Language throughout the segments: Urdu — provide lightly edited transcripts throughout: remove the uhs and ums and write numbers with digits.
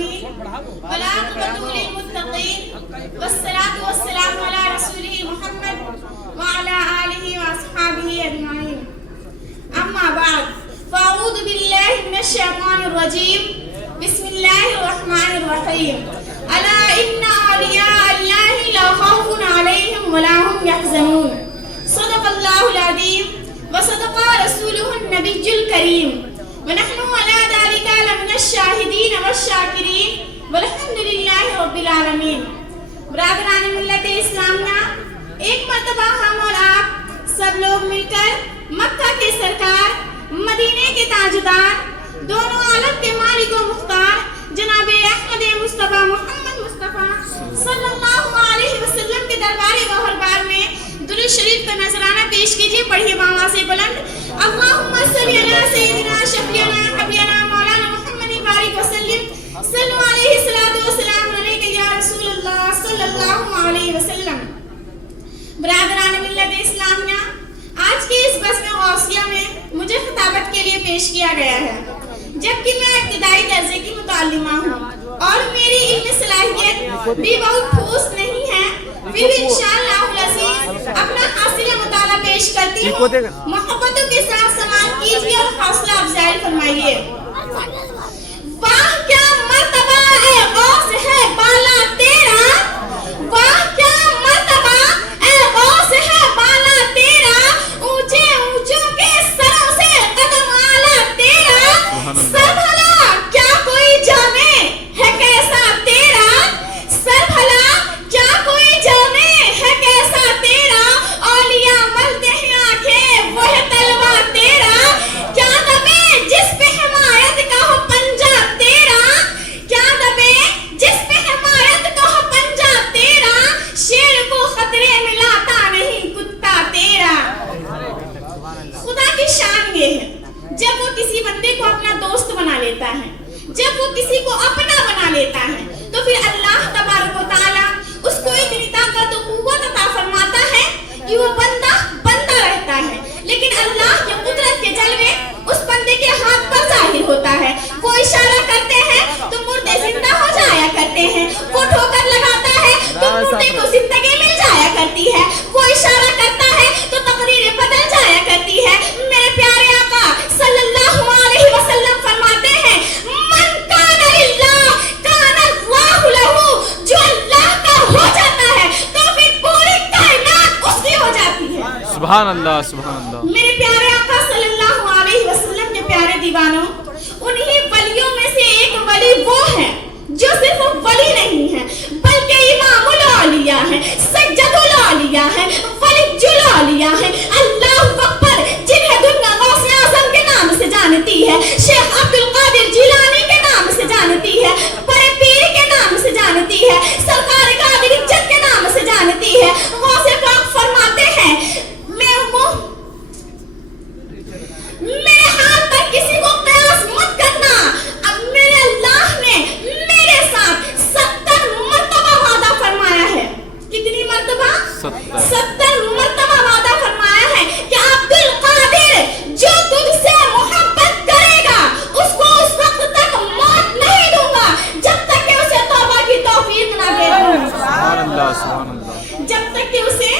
العالمين والعاقبة للمتقين والصلاة والسلام على رسوله محمد وعلى آله وأصحابه أجمعين. أما بعد فأعوذ بالله من الشيطان الرجيم. بسم الله الرحمن الرحيم. ألا إن أولياء الله لا خوف عليهم ولا هم يحزنون. صدق الله العظيم وصدق رسوله النبي الكريم ونحن على ذلك لمن الشاهدين والشاکرین والحمد للہ رب العالمین. برادران ملت اسلامیہ، ایک مرتبہ ہم اور آپ سب لوگ مل کر مکہ کے سرکار، مدینے کے تاجدار، دونوں عالم کے مالک و مختار جناب احمد مصطفیٰ محمد مصطفیٰ صلی اللہ علیہ وسلم کے دربار گوہربار میں درود شریف کا نذرانہ پیش کیجیے. پڑھیے بآواز بلند. اللہم صلی علی سیدنا شفیعنا حبیبنا مولانا محمد بارک وسلم صلی علیہ الصلوۃ والسلام علیک یا رسول اللہ صلی اللہ علیہ وسلم. برادران ملت اسلامیہ، آج کی اس بزم غوثیہ میں مجھے خطابت کے لیے پیش کیا گیا ہے. جبکہ میں ابتدائی درجے کی متعلمہ ہوں اور میری علم صلاحیت بھی بہت ٹھوس نہیں ہے، پھر بھی انشاءاللہ العزیز اپنا حاصل مطالعہ پیش کرتی ہوں. محبتوں کے ساتھ سماعت کیجیے اور حوصلہ افزائی فرمائیے. واہ کیا مرتبہ اے غوث ہے بالا تیرا، واہ کیا مرتبہ اے غوث ہے بالا تیرا، اونچے اونچوں کے سروں سے قدم اعلیٰ تیرا، سر بھلا کیا کوئی جانے ہے کیسا تیرا، سر بھلا کیا کوئی جانے ہے کیسا تیرا، اولیاء ملتے ہیں آنکھیں وہ ہے طلبہ تیرا، کیا دبے جس پہ حمایت کا ہو پنجہ تیرا، کیا دبے جس پہ حمایت کا ہو پنجہ تیرا، شیر کو خطرے میں لاتا نہیں کتا تیرا. خدا کی شان یہ ہے، جب وہ کسی بندے کو اپنا دوست بنا لیتا ہے، جب وہ کسی کو اپنا بنا لیتا ہے، تو پھر اللہ تبارک و تعالی اس کو اتنی طاقت و قوت عطا فرماتا ہے کہ وہ بندہ بندہ رہتا ہے، لیکن اللہ کے قدرت کے جلوے اس بندے کے ہاتھ پر ظاہر ہوتا ہے. وہ اشارہ کرتے ہیں تو مردے زندہ ہو جایا کرتے ہیں، وہ ٹھوکر لگاتا ہے تو مردے کو زندگی مل جایا کرتی ہے، وہ اشارہ کرتا ہے تو تقریر بدل جایا کرتی ہے. میرے پیارے آقا صلی اللہ علیہ وسلم فرماتے ہیں من کان للہ کان اللہ لہ، جو اللہ کا ہو جاتا ہے تو پھر پوری کائنات اس کی ہو جاتی ہے. سبحان اللہ سبحان اللہ. میرے پیارے آقا صلی اللہ علیہ وسلم کے پیارے دیوانوں، انہی ولیوں میں سے ایک ولی وہ ہے جو صرف ولی نہیں ہے بلکہ امام الاولیاء ہے، سید الاولیاء ہے، ولی الاولیاء ہے. اللہ اکبر. جنہیں دنیا غوث اعظم کے نام سے جانتی ہے، شیخ عبد القادر جیلانی کے نام سے جانتی ہے، بڑے پیر کے نام سے جانتی ہے، سرکار قادر جت کے نام سے جانتی ہے. غوث پاک فرماتے ہیں میرے ہاتھ پر کسی کو قیاس مت کرنا. اب میرے اللہ نے میرے ساتھ 70 مرتبہ وعدہ فرمایا ہے. کتنی مرتبہ؟ 70 مرتبہ وعدہ فرمایا ہے کہ عبد القادر جو تجھ سے محبت کرے گا اس کو اس وقت تک موت نہیں دوں گا جب تک کہ اسے توبہ کی توفیق نہ دے دوں. سبحان اللہ سبحان اللہ. جب تک کہ اسے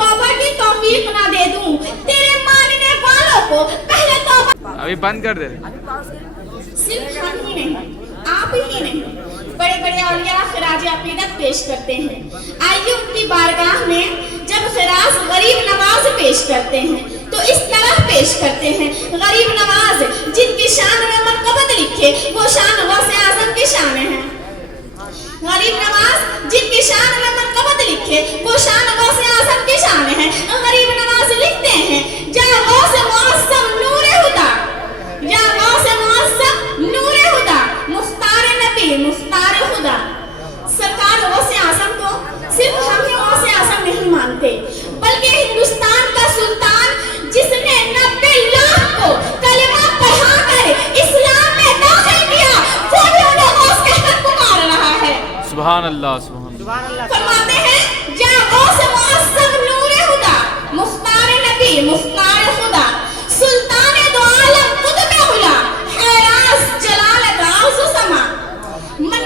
توبہ کی توفیق نہ دے دوں. تیرے ماننے والوں کو پہلے توبہ. ابھی بند کر دے. صرف ہم ہی نہیں، آپ ہی نہیں، بڑے بڑے اولیاء خراج عقیدت پیش کرتے ہیں. آئیے ان کی بارگاہ میں جب خراج غریب نواز پیش کرتے ہیں تو اس طرح پیش کرتے ہیں. غریب نواز جن کی شان میں منقبت لکھے وہ شان غوث اعظم کی شان ہے. غریب نواز جن کی شان میں منقبت لکھے وہ شان غوث اعظم کی شان ہے. غریب نواز لکھتے ہیں جا غوث معظم نور ہدا، یا غوث معظم نور ہدا، مختار نبی مختار خدا. سرکار غوث اعظم کو صرف ہم ہی غوث اعظم نہیں مانتے بلکہ ہندوستان کا سلطان جس نے 90 لاکھ کو کلمہ پڑھا کر اسلام میں داخل کیا وہ بھی انہیں غوث کہہ کر پکار رہا ہے. سبحان اللہ سبحان اللہ. فرماتے ہیں یا غوث معظم نور ہدا، مختار نبی مختار خدا، سلطان دو عالم قطب علا، حیراز جلال راز و سما، من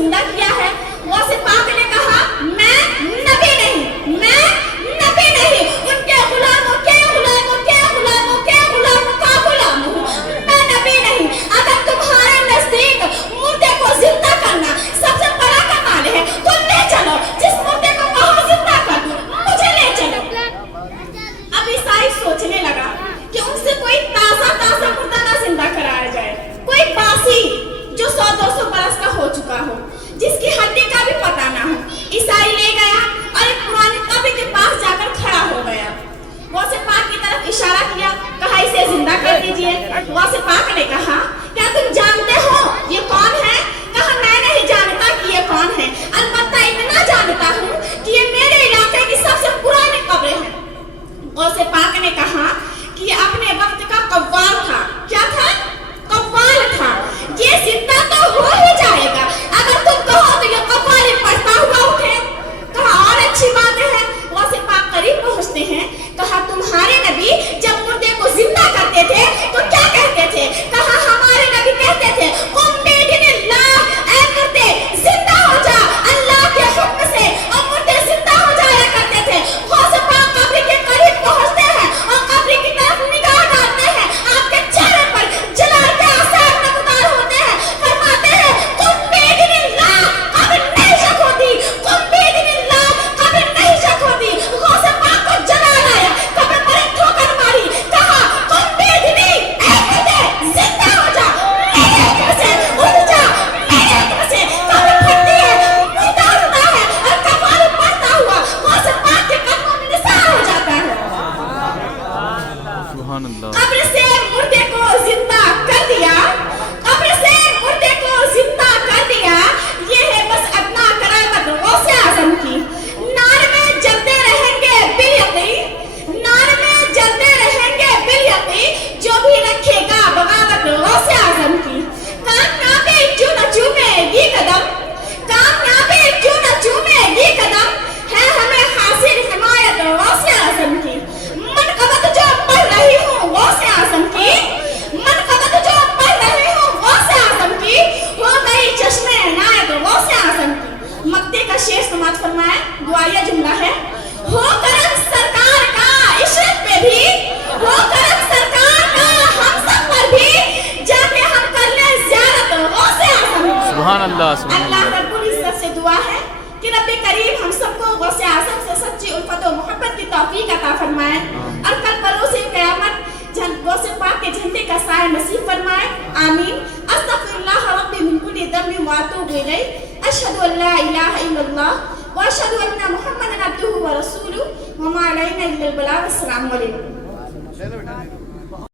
زندہ کیا ہے؟ غوث پاک نے کہا میں نبی نہیں، میں نبی نہیں، ان کے غلاموں کے غلاموں کے غلاموں کے غلاموں کا غلام ہوں، میں نبی نہیں۔ اگر تمہارے نزدیک مردے کو زندہ کرنا سب سے بڑا کمال ہے تو لے چلو، جس مردے کو کہو زندہ کر دو مجھے لے چلو۔ اب عیسائی سوچنے لگا کہ ان سے کوئی تازہ مردہ نہ زندہ کرایا جائے، کوئی باسی جو 100-200 برس کا ہو چکا ہو، جس کی ہڈی کا بھی پتہ نہ ہو۔ عیسائی لے گیا اور ایک پرانی قبر کے پاس جا کر کھڑا ہو گیا، غوث پاک کی طرف اشارہ کیا، کہا اسے زندہ کر دیجئے۔ غوث پاک نے کہا کیا تم جانتے ہو یہ کون ہے؟ کہا میں نہیں جانتا کہ یہ کون ہے، البتہ اتنا جانتا ہوں کہ یہ میرے علاقے کی سب سے پرانی قبر ہے۔ غوث پاک نے کہا کہ یہ اپنے وقت کا قوال تھا۔ کیا تھا؟ قوال تھا۔ یہ زندہ تو ہو ہی جائے گا اگر تم کہو تو یہ قوالی پڑھتا ہوا اٹھے۔ کہا اور اچھی باتیں ہیں۔ غوث پاک قریب پہنچتے ہیں، کہا تمہارے نبی جب مردے کو زندہ کرتے تھے تو کیا کہتے تھے؟ کہا ہمارے نبی کہتے تھے قم بإذن اللہ، اے مردے زندہ ہو جا اللہ کے حکم سے، اور مردے زندہ ہو جایا کرتے تھے۔ غوث پاک قبر کے قریب پہنچتے ہیں اور قبر کی طرف نگاہ ڈالتے ہیں، آپ کے چہرے پر جلال کے آثار نمودار ہوتے ہیں، فرماتے ہیں قم بإذن اللہ، قبر نہیں شک ہوتی، قم بإذن اللہ، قبر نہیں شک ہوتی۔ غوث پاک کو جلال آیا، قبر پر ایک ٹھوکر ماری، کہا قم بإذنی، اے مردے زندہ ہو جا، میرے حکم سے اٹھ جا، میرے حکم سے۔ قبر پھٹتی ہے، مردہ اٹھتا ہے اور قوالی پڑھتا ہوا غوث پاک کے قدموں میں نثار ہو جاتا ہے۔ سبحان اللہ۔ قبر سے مردے کو زندہ کر دیا، قبر سے مردے کو زندہ کر دیا، یہ ہے بس ادنا کرامت غوث اعظم کی۔ نار میں جلتے رہیں گے بالیقین، نار میں جلتے رہیں گے بالیقین، جو بھی رکھے گا بغاوت غوث اعظم کی۔ کامیابی کیوں نہ چومے یہ قدم، کامیابی کیوں نہ چومے یہ قدم، ہے ہمیں حاصل حمایت غوث اعظم کی۔ منقبت جو پڑھ رہی ہوں غوث اعظم کی، منقبت جو پڑھ رہی ہوں غوث اعظم کی، ہو گئی چشم عنایت غوث اعظم کی۔ مکتے کا شعر سماعت فرمائے، دعائیہ جملہ ہے، ہو کرم سرکار کا عشرت پہ بھی، ہو کرم سرکار کا ہم سب پر بھی، جا کے ہم کر لیں زیارت غوث اعظم کی۔ سبحان اللہ، سبحان اللہ اللہ۔ رب العزت سے دعا ہے کہ رب کریم ہم سب کو غوث اعظم سے سچی الفت و محبت کی توفیق عطا فرمائے، اور کل بروز قیامت غوث پاک کے جھنڈے کا سایہ نصیب فرمائے، آمین۔ استغفر اللہ ربی من کل ذنب واتوب الیہ، اشہد ان لا الہ الا اللہ واشہد ان محمدا عبدہ ورسولہ، وما علینا الا البلاغ۔ السلام علیکم۔